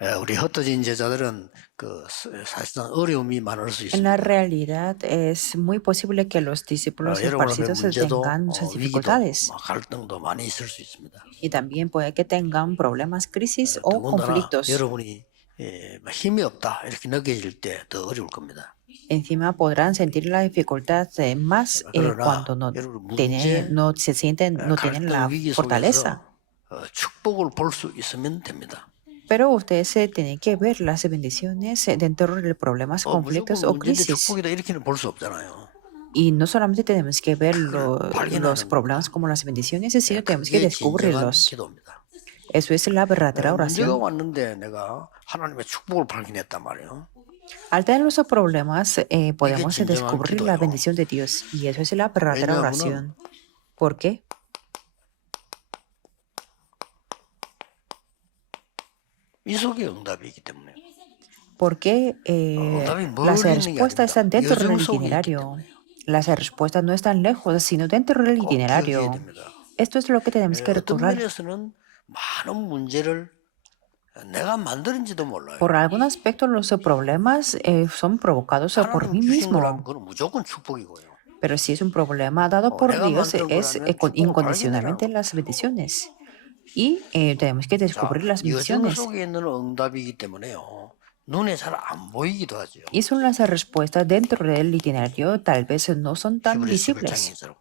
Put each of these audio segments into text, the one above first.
우리 흩어진 제자들은 사실상 어려움이 많을 수 En la 있습니다. realidad es muy posible que los discípulos 여러분 앞에 esparcidos 문제도 tengan muchas 위기도 dificultades 갈등도 많이 있을 수 있습니다. y también puede que tengan problemas, crisis o 더군다나 conflictos. 여러분이 힘이 없다 이렇게 느껴질 때 더 어려울 겁니다. Encima podrán sentir la dificultad más 그러나 cuando 여러분 문제, no se sienten, no tienen 갈등, la 위기 fortaleza. 속에서 축복을 볼 수 있으면 됩니다. Pero ustedes tienen que ver las bendiciones dentro de problemas, conflictos 무조건 o 문제인데 crisis. 축복이다 이렇게는 볼 수 없잖아요. Y no solamente tenemos que ver 그걸 los 발견하는 problemas 겁니다. como las bendiciones, sino tenemos que 그게 진정한 descubrirlos. 기도입니다. Eso es la verdadera 문제가 oración. 왔는데 내가 하나님의 축복을 발견했단 말이에요. Al tener los problemas, podemos 진정한 descubrir la 기도예요. bendición de Dios. Y eso es la verdadera 왜냐하면은 oración. ¿Por qué? 이 속에 응답이 있기 때문에. Porque 응답이 las 멀리 있는 게 respuestas 아닙니다. están dentro del 여정 속에 있기 itinerario. 때문에. Las respuestas no están lejos, sino dentro del 꼭 기억해야 itinerario. 됩니다. Esto es lo que tenemos que 어떤 recordar. 면에서는 많은 문제를 내가 만드는지도 몰라요. Por algún aspecto, los problemas son provocados por mí 하나님 주신 거라면 mismo. 그건 무조건 축복이고요. Pero si es un problema dado por 내가 Dios, 만든 es 거라면 축복을 incondicionalmente 발견해라는 las bendiciones. Y tenemos que 자, descubrir las 여정 bendiciones. 속에 있는 응답이기 때문에요. 눈에 잘 안 보이기도 하죠. Y son las respuestas dentro del itinerario, tal vez no son tan 히브리서 visibles. 11장에서.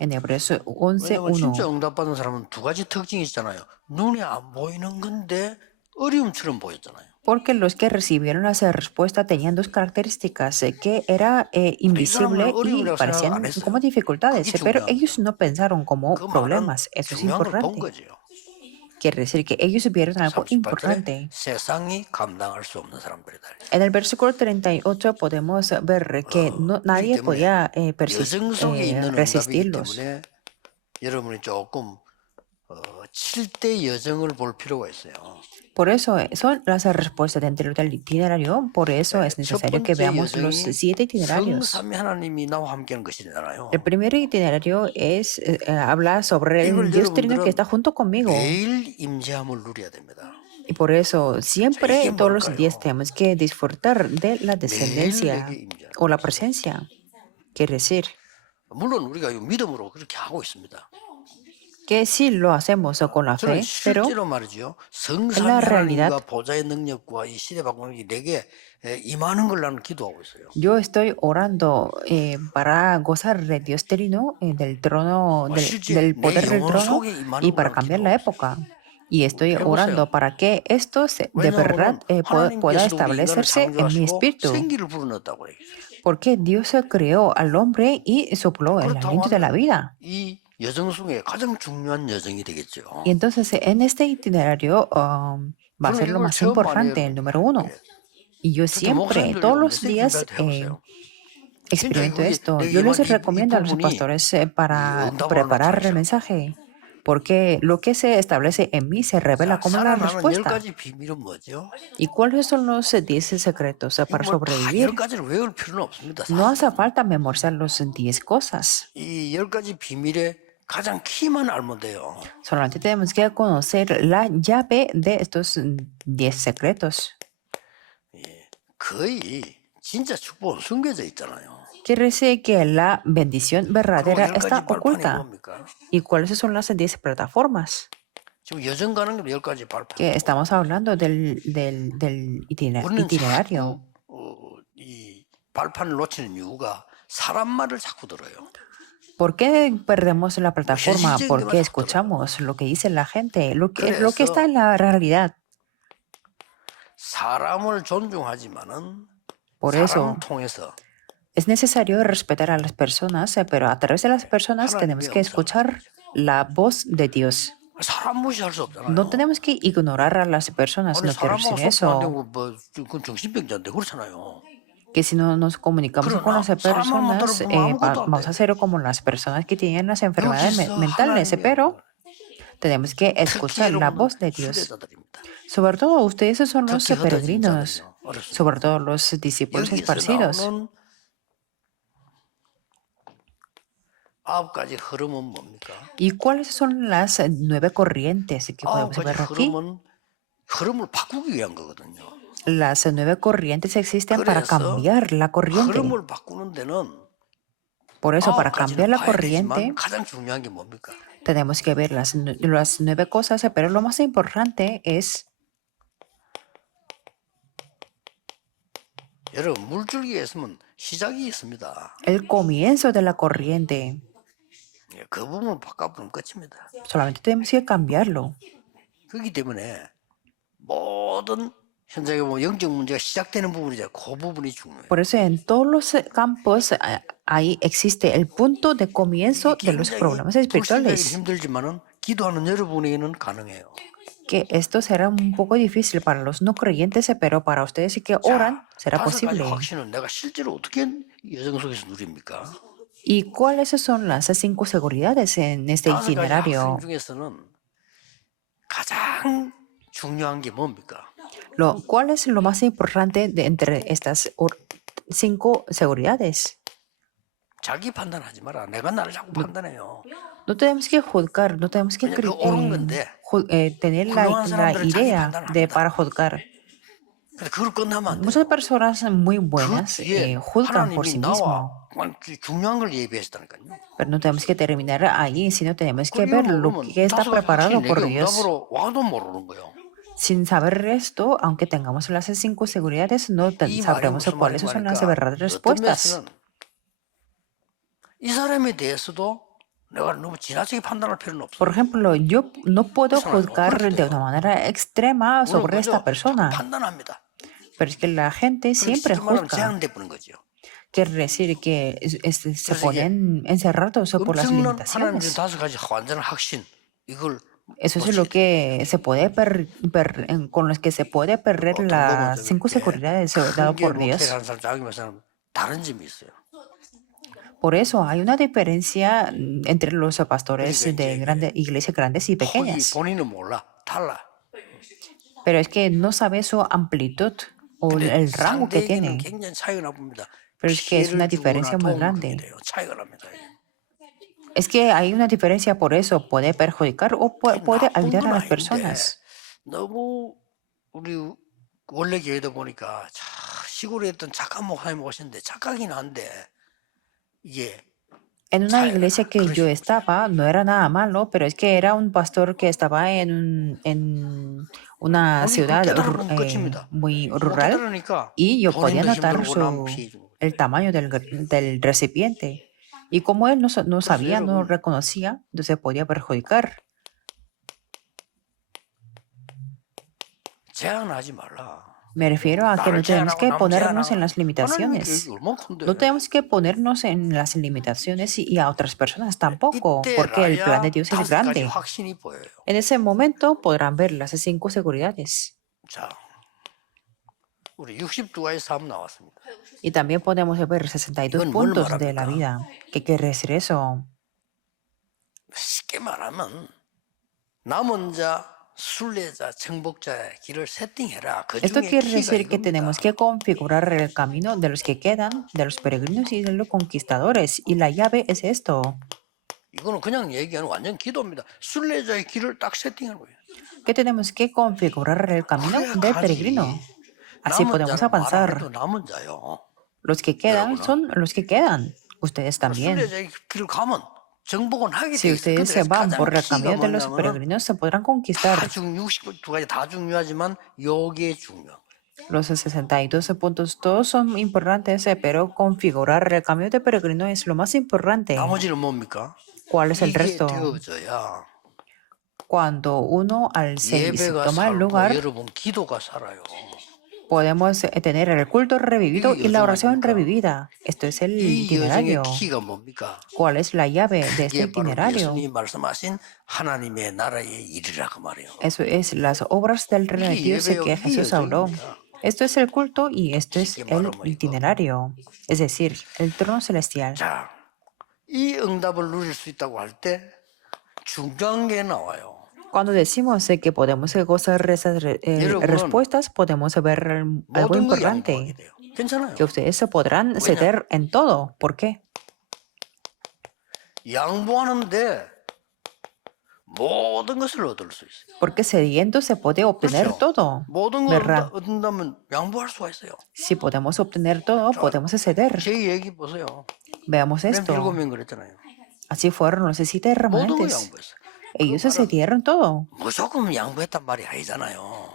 En Hebreos 왜냐하면 진짜 11:1. 응답받은 사람은 두 가지 특징이 있잖아요. 눈에 안 보이는 건데 어려움처럼 보였잖아요. Porque los que recibieron las respuestas tenían dos características, que era invisible y parecían como dificultades, pero ellos no pensaron como 그 말은 problemas. Eso es 중요한 걸 본 importante. 거죠. Quiere decir que ellos vieron algo 38절에 importante. 세상이 감당할 수 없는 사람들이다. En el versículo 38 podemos ver que nadie podía 여정 속에 있는 응답이기 resistirlos. 때문에 여러분이 조금 7대 여정을 볼 필요가 있어요. Por eso son las respuestas dentro del itinerario. Por eso es 첫 necesario que 번째 veamos los 여정이 7 itinerarios. 성삼위 하나님이 나와 함께하는 것이잖아요. El primer itinerario habla sobre el 이걸 Dios Trino que está 여러분들은 junto conmigo. 매일 임재함을 누려야 됩니다. Y por eso siempre, todos los días, tenemos que disfrutar de la descendencia o la presencia. Quiere decir 물론 우리가 믿음으로 그렇게 하고 있습니다. que sí lo hacemos con la 저는 fe, pero 실제로 말이죠. 성삼위 la realidad, 하나님과 보좌의 능력과 이 시대 바꾸는 내게 임하는 걸 나는 기도하고 있어요. yo estoy orando para gozar de Dios Trino, del trono, del poder del trono y para cambiar la época. Y estoy orando para que esto de verdad pueda establecerse en mi espíritu. 생기를 불어넣었다고 얘기해요. Porque Dios creó al hombre y sopló el aliento de la vida. 이 여정 속에 가장 중요한 여정이 되겠죠. Y entonces en este itinerario va a ser lo más importante, el número 1. Y yo siempre, todos los días, experimento esto. Yo les recomiendo a los pastores para preparar el mensaje, porque lo que se establece en mí se revela como la respuesta. ¿Y cuáles son los 10 secretos para sobrevivir? No hace falta memorizar los 10 cosas. 이 10가지 비밀의 가장 키만 알면 돼요. Solamente tenemos que conocer la llave de estos 10 secretos. 거의 진짜 축복은 숨겨져 있잖아요. Quiere decir que la bendición verdadera está oculta. 뭡니까? ¿Y cuáles son las 10 plataformas? 지금 여정 가는 게 10가지 발판. Que estamos hablando del itinerario. 이 발판을 놓치는 이유가 사람 말을 자꾸 들어요. ¿Por qué perdemos la plataforma? Porque escuchamos lo que dice la gente, lo que está en la realidad. 사람을 존중하지만은 Por eso 사람을 통해서 es necesario respetar a las personas, pero a través de las personas tenemos que escuchar la voz de Dios. 사람 무시할 수 없잖아요. No tenemos que ignorar a las personas, no quiero decir eso. 그건 정신병자인데 그렇잖아요. Que si no nos comunicamos con las personas, vamos a hacer como las personas que tienen las enfermedades mentales, pero tenemos que escuchar la voz de Dios. Sobre todo ustedes son los peregrinos, sobre todo los discípulos esparcidos. ¿Y cuáles son las 9 corrientes que podemos ver aquí? 흐름을 바꾸기 위한 거거든요. Las 9 corrientes existen para 그래서 cambiar la corriente. 흐름을 바꾸는 데는 Por eso, para 9가지는 cambiar la 봐야 되지만 corriente, 가장 중요한 게 뭡니까? tenemos que ver las 9 cosas, pero lo más importante es, 여러분 물줄기에 있으면 시작이 있습니다. el comienzo de la corriente. 예, 그 부분을 바꿔보면 끝입니다. Solamente tenemos que cambiarlo. 그렇기 때문에 모든 현장에 보면 영적 문제가 시작되는 부분이죠. 그 부분이 중요해요. Por eso en todos los campos ahí existe el punto de comienzo de los 굉장히 problemas 불신자에게 espirituales. 힘들지만은 기도하는 여러분에게는 가능해요. Que esto será un poco difícil para los no creyentes, pero para ustedes que oran será 5가지 posible. 확신은 내가 실제로 어떻게 여정 속에서 누립니까? ¿Y cuáles son las 5 seguridades en este 5가지 itinerario? 확신 중에서는 가장 중요한 게 뭡니까? ¿Cuál es lo más importante de entre estas 5 seguridades? 자기 판단하지 마라. 내가 나를 자꾸 판단해요. No tenemos que juzgar, no tenemos que 왜냐면 그거 옳은 건데 tener 훌륭한 la 사람들은 자기 idea 판단을 de 합니다. para juzgar. 근데 그걸 끝나면 안 돼요. Muchas personas muy 그 buenas 뒤에 juzgan por sí 하나님이 mismos. 나와 중요한 걸 예비했다니까요. Pero no tenemos que terminar ahí, sino tenemos que 그리고 ver lo 그러면 que está 5가지 preparado 확신이 por 내게 Dios. 응답으로 와도 모르는 거예요. Sin saber esto, aunque tengamos las 5 seguridades, no 이 말이 sabremos 무슨 cuáles 말인가 son las 하니까 verdaderas 어떤 respuestas. 면에서는 이 사람에 대해서도 내가 너무 지나치게 판단할 필요는 없어. Por ejemplo, yo no puedo Eso no, juzgar 그렇게 de 돼요. una manera extrema 우리는 sobre esta 그저 persona, 판단합니다. pero es que la gente siempre 쉽게 말하면 juzga. 제한돼 버는 거죠. Quiere decir que se 그래서 이게 ponen encerrados por las 엄청난 하나님 준 limitaciones. 5가지 완전한 확신 이걸 Eso es lo que se puede con los que se puede perder 어떤 las 부분 5 seguridades dado 큰게 por 목회를 Dios. 하는 사람 작은 사람 다른 점이 있어요. Por eso hay una diferencia entre los pastores 그러니까 de 이제 iglesias grandes y 폭이 pequeñas. 본인은 몰라. 달라. Pero es que no sabe su amplitud o 근데 el rango que 상대에게는 tiene. 굉장히 차이가 나봅니다. Pero es que es una 피해를 주거나 diferencia muy 도움을 주게 grande. 돼요. 차이가 납니다. Es que hay una diferencia por eso. Puede perjudicar o puede 나쁜 ayudar 건 a las 아닌데 personas. 너무 우리 원래 교회다 보니까 시골에 있던 착한 목사님 오셨는데 착하긴 한데 이게 En una 차이가 iglesia 나. que 그럴 yo 수 있어요. estaba, no era nada malo, pero es que era un pastor que estaba en una 아니 그걸 ciudad 깨달으면 끝입니다. muy 못 rural 깨달으니까 y yo podía 본인도 notar 힘들고 남 피해 주는 거예요. el tamaño del recipiente. Y como él no 그래서 sabía, no 여러분 reconocía, entonces podía perjudicar. 제한하지 말라. Me refiero a que 나를 no tenemos 제한하고 que 남 ponernos en 제한하고 las 하나님의 limitaciones. 계획이 얼마나 큰데. No tenemos que ponernos en las limitaciones y a otras personas tampoco, porque el plan de 이때라야 Dios es 5가지 grande. 확신이 보여요. En ese momento podrán ver las 5 seguridades. 자, 우리 62가지 삶 나왔습니다. Y también podemos ver 62 이건 뭘 puntos de la 말합니까? vida. ¿Qué quiere decir eso? 쉽게 말하면 남은 자, 순례자, 정복자의 길을 세팅해라. 그 Esto 중에 quiere 키가 decir que tenemos 이겁니다. que configurar el camino de los que quedan, de los peregrinos y de los conquistadores. Y la llave es esto. 이거는 그냥 얘기하는 완전 기도입니다. 순례자의 길을 딱 세팅하는 거예요. Que tenemos que configurar el camino 그래야 del 가지. peregrino. Así 남은 podemos 자는 말 안 avanzar. 해도 남은 자요. Los que quedan 여러분은 son los que quedan. Ustedes también. 순례자의 길을 가면 정복은 하게 Si 돼 있어요. ustedes se van 가장 por el 키가 camino de los 뭐냐면은 peregrinos, se podrán conquistar. 62가지 다 중요하지만 요게 중요한 거예요. Los 62 puntos todos son importantes, pero configurar el camino de peregrino es lo más importante. 나머지는 뭡니까? ¿Cuál es el 이게 resto? 되어져야 Cuando uno al servicio 예배가 toma el 살고 lugar, 여러분 기도가 살아요. podemos tener el culto revivido 이게 y la oración 여정입니까? revivida. Esto es el 이 여정의 itinerario. 키가 뭡니까? ¿Cuál es la llave de este 그게 바로 itinerario? 예수님이 말씀하신 하나님의 나라의 일이라 그 말이에요. Eso es las obras del reino de Dios que 예배요, 이 Jesús habló. 여정입니다. Esto es el culto y esto es 쉽게 el 말하면 이거. itinerario, es decir, el trono celestial. 자, 이 응답을 누릴 수 있다고 할 때 중요한 게 나와요. Cuando decimos que podemos gozar esas 여러분은 respuestas, podemos ver algo 모든 거 양보하게 importante, 돼요. 괜찮아요. que ustedes se podrán ceder en todo. ¿Por qué? 양보하는데 모든 것을 얻을 수 있어요. Porque cediendo se puede obtener 그렇죠. todo, 모든 걸 ¿verdad? 얻는다면 양보할 수가 있어요. Si podemos obtener todo, 자, podemos ceder. 제 얘기 보세요. Veamos 렘 esto. 7명 그랬잖아요. Así fueron los 7 모든 걸 remanentes. 양보했어요. Ellos 그 se 말은 cedieron todo. 무조건 양보했단 말이 아니잖아요.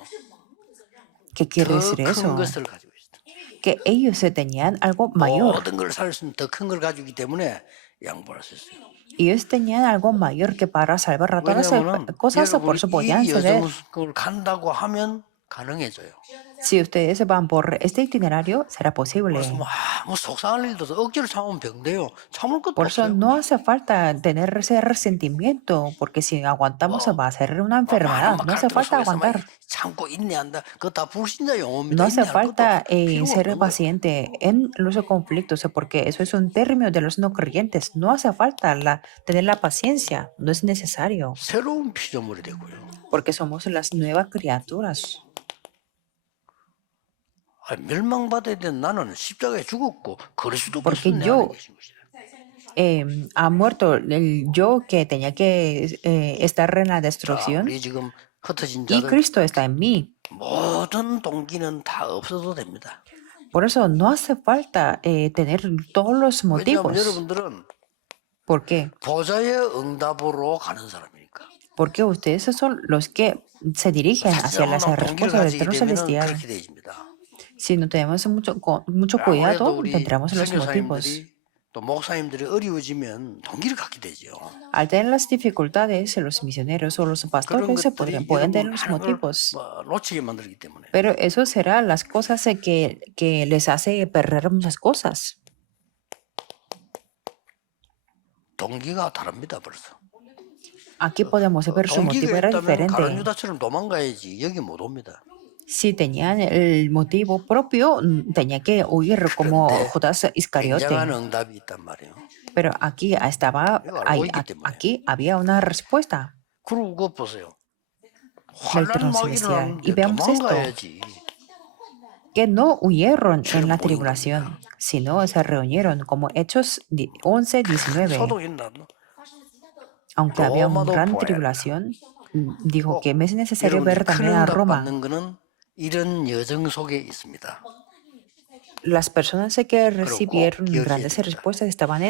¿Qué quiere 더 decir 큰 eso? 것을 가지고 있어요. Que ellos se tenían algo mayor. 모든 걸 살 수 있는 더 큰 걸 가지고 있기 때문에 양보할 수 있어요. Ellos tenían algo mayor que para salvar a todas las 왜냐하면 cosas, por 여러분 eso podían 이 ceder. 여정을 간다고 하면 가능해져요. Si ustedes van por este itinerario, será posible. 그래서 뭐 속상할 일도 없어. 억지로 참으면 병돼요. 참을 것도 Por eso 없어요. no hace falta tener ese resentimiento, porque si aguantamos se va a hacer una enfermedad. No hace falta aguantar. 참고 인내한다. 그거 다 불신자 용어입니다. No hace 인내할 것도 falta 필요가 ser 없는 거예요. paciente en los conflictos, porque eso es un término de los no creyentes. No hace falta tener la paciencia, no es necesario, 새로운 피조물이 되고요. porque somos las nuevas criaturas. 멸망받아야 되는 나는 십자가에 죽었고 그리스도께서 내 yo- 안에 계신 것이다. Ha muerto el yo que tenía que estar en la 자, destrucción 우리 지금 흩어진 y 자들 Cristo está en mí. 모든 동기는 다 없어도 됩니다. Por eso no hace falta tener todos los 왜냐하면 motivos. 여러분들은 ¿Por qué? 보좌의 응답으로 가는 사람이니까. Porque ustedes son los que se dirigen hacia las 동기를 respuestas del 가지게 trono 되면 celestial. 그렇게 되어집니다. Si no tenemos mucho 아무래도 cuidado, 우리 tendremos los motivos. 선교사님들이 또 목사님들이 어려워지면 동기를 갖게 되죠. Al tener las dificultades, los misioneros o los 그런 pastores 것들이 pueden tener 여러분 los 하는 걸 motivos. 놓치게 만들기 때문에. Pero eso será las cosas que les hace perder muchas cosas. 동기가 다릅니다. 벌써. Aquí podemos ver su motivo 동기가 era 있다면 가룟 diferente. 유다처럼 도망가야지 여기 못 옵니다. Si tenían el motivo propio, tenía que huir como 그런데 Judas 굉장한 Iscariote. 응답이 있단 말이에요. Pero aquí aquí había una respuesta 그리고 그거 보세요. del 환란 trono 막 celestial. 일어나는데 Y veamos esto, 도망가야지. que no huyeron en la tribulación, sino se reunieron como Hechos 11, 19. 소동했나? Aunque había una Roma gran no tribulación, dijo que me es necesario 여러분이 ver 큰 también a 응답 Roma. 받는 거는 이런 여정 속에 있습니다. Las personas que recibieron 기억해야 grandes 됩니다. respuestas estaban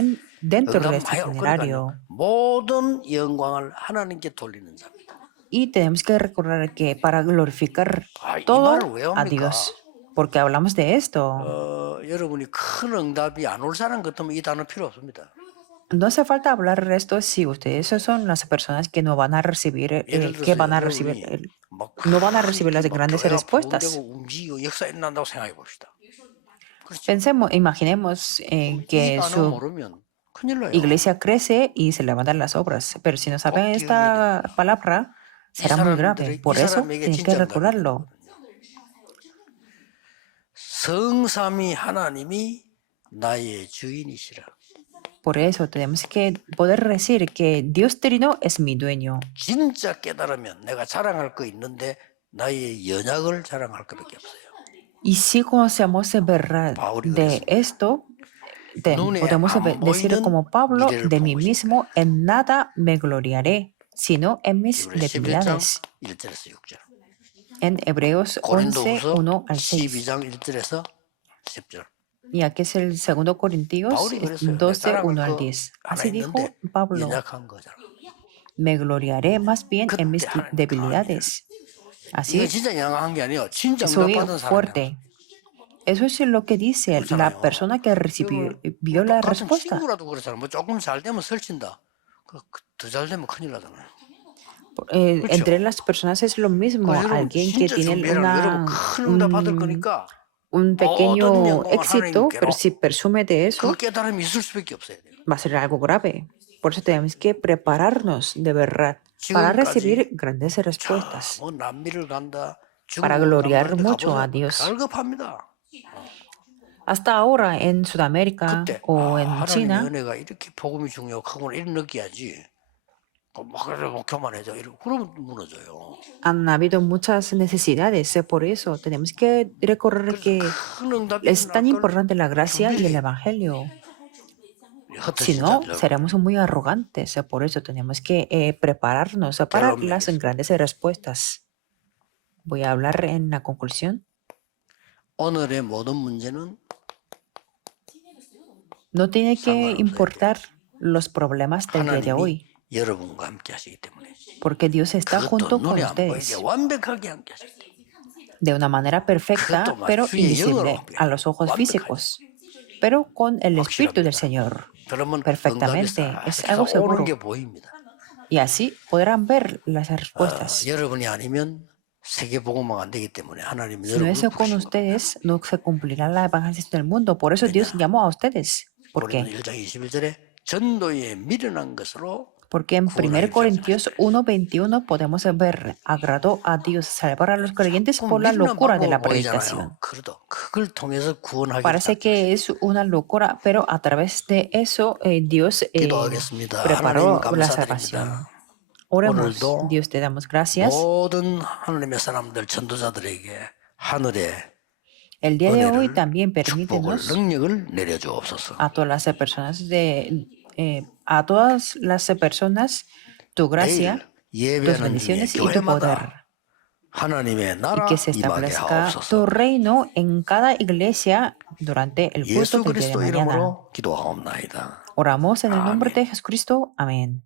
dentro de 응답 este 많이 올 itinerario. 거니까요. 모든 영광을 하나님께 돌리는 자입니다. Y tenemos que recordar que para glorificar 이 todo 말을 왜 a 합니까? Dios, porque hablamos de esto. 여러분이 큰 응답이 안 올 사람 같으면 이 단어 필요 없습니다. No hace falta hablar de esto si ustedes son las personas que no van a recibir, 예를 que 들어서 van a 여러분이 recibir, 막 no van a recibir las 막 grandes 교회가 respuestas. 부흥되고 움직이고 역사 일어난다고 생각해 봅시다. 그렇죠? Pensemos, imaginemos 이 que 단어 su 모르면 큰일 나요. iglesia crece y se levantan las obras, pero si no saben esta palabra, será muy grave. Por eso tienen que recordarlo. 성삼위 하나님이 나의 주인이시라. Por eso tenemos que poder decir que Dios Trino es mi dueño. 진짜 깨달으면 내가 자랑할 거 있는데 나의 연약을 자랑할 것밖에 없어요. Y si conocemos en verdad de esto, podemos decir como Pablo, de mí mismo en nada me gloriaré, sino en mis 히브리 11장 debilidades. 1절에서 6절. En Hebreos 11, 고린도후서 1 al 6. 12장 1절에서 10절. Y aquí es el 2 Corintios 바울이 그랬어요. 12, 내 1 al 자랑할 10. 거 하나 Así dijo 있는데 Pablo, 연약한 거잖아. me gloriaré más bien en mis 그때 하나님 debilidades. 이거 Así 진짜 양한 게 아니에요. 진짜 soy 응답받은 사람이야. fuerte. Eso es lo que dice la persona que recibió la 똑같은 respuesta. 친구라도 그렇잖아. 뭐 조금 잘 되면 설친다. 더 잘 되면 큰일 나잖아요. Entre las personas es lo mismo. 여러분 Alguien que 진짜 tiene 준비해라. 여러분 큰 응답 받을 거니까 un pequeño 영광을 éxito, 하나님께로 pero si presume de eso, 그 깨달음이 있을 수밖에 없어야 돼요. va a ser algo grave. Por eso tenemos que prepararnos de verdad para recibir grandes respuestas, 뭐 남미를 간다. para gloriar mucho a Dios. 갈급합니다. Hasta ahora en Sudamérica 그때 o en 하나님의 China, 은혜가 이렇게 복음이 중요하구나 이런 느껴야지. 막 그래 교만해져 이러고 그러면 무너져요. han habido muchas necesidades. Por eso tenemos que recordar que 큰 응답이 es tan 일어날 걸 importante la gracia y el evangelio. Si no, seremos muy arrogantes. Por eso tenemos que prepararnos para las grandes respuestas. Voy a hablar en la conclusión. 오늘의 모든 문제는 No tiene que importar los problemas del día de hoy, 여러분과 함께 하시기 때문에. porque Dios está junto con 눈에 안 보이게 ustedes 완벽하게 함께 하시기 때문에. de una manera perfecta, pero invisible a los ojos físicos, pero con el Espíritu del Señor. 그러면 Perfectamente, 응답이 es algo 싹 seguro. 오는 게 보입니다. Y así podrán ver las respuestas. 여러분이 아니면 세계 복음화가 안 되기 때문에 하나님은 Si no es 여러분을 con 부르신 겁니다. ustedes, no se cumplirá la evangelización del mundo. Por eso Dios llamó a ustedes. ¿Por 우리는 qué? 1장 21절에 전도에 미련한 것으로 Porque en 1 Corintios 1:21 podemos ver, agradó a Dios salvar a los creyentes por la locura de la predicación. 그래도 그걸 통해서 구원하기 Parece que es una locura, pero a través de eso Dios 기도하겠습니다. preparó 하나님 la 감사드립니다. salvación. Oremos. 오늘도 Dios te damos gracias. 모든 하나님의 사람들 전도자들에게 하늘에 El día de hoy 은혜를, también 축복을, permítenos 능력을 내려주옵소서. a todas las personas tu gracia, 내일 tus 예배하는 중에 bendiciones y tu poder. 교회마다 하나님의 Y 나라 que se 임하게 establezca 하옵소서. tu reino en cada iglesia durante el culto 예수 del día de 그리스도 mañana. 이름으로 기도하옵나이다. Oramos en el nombre Amén. de Jesucristo. Amén.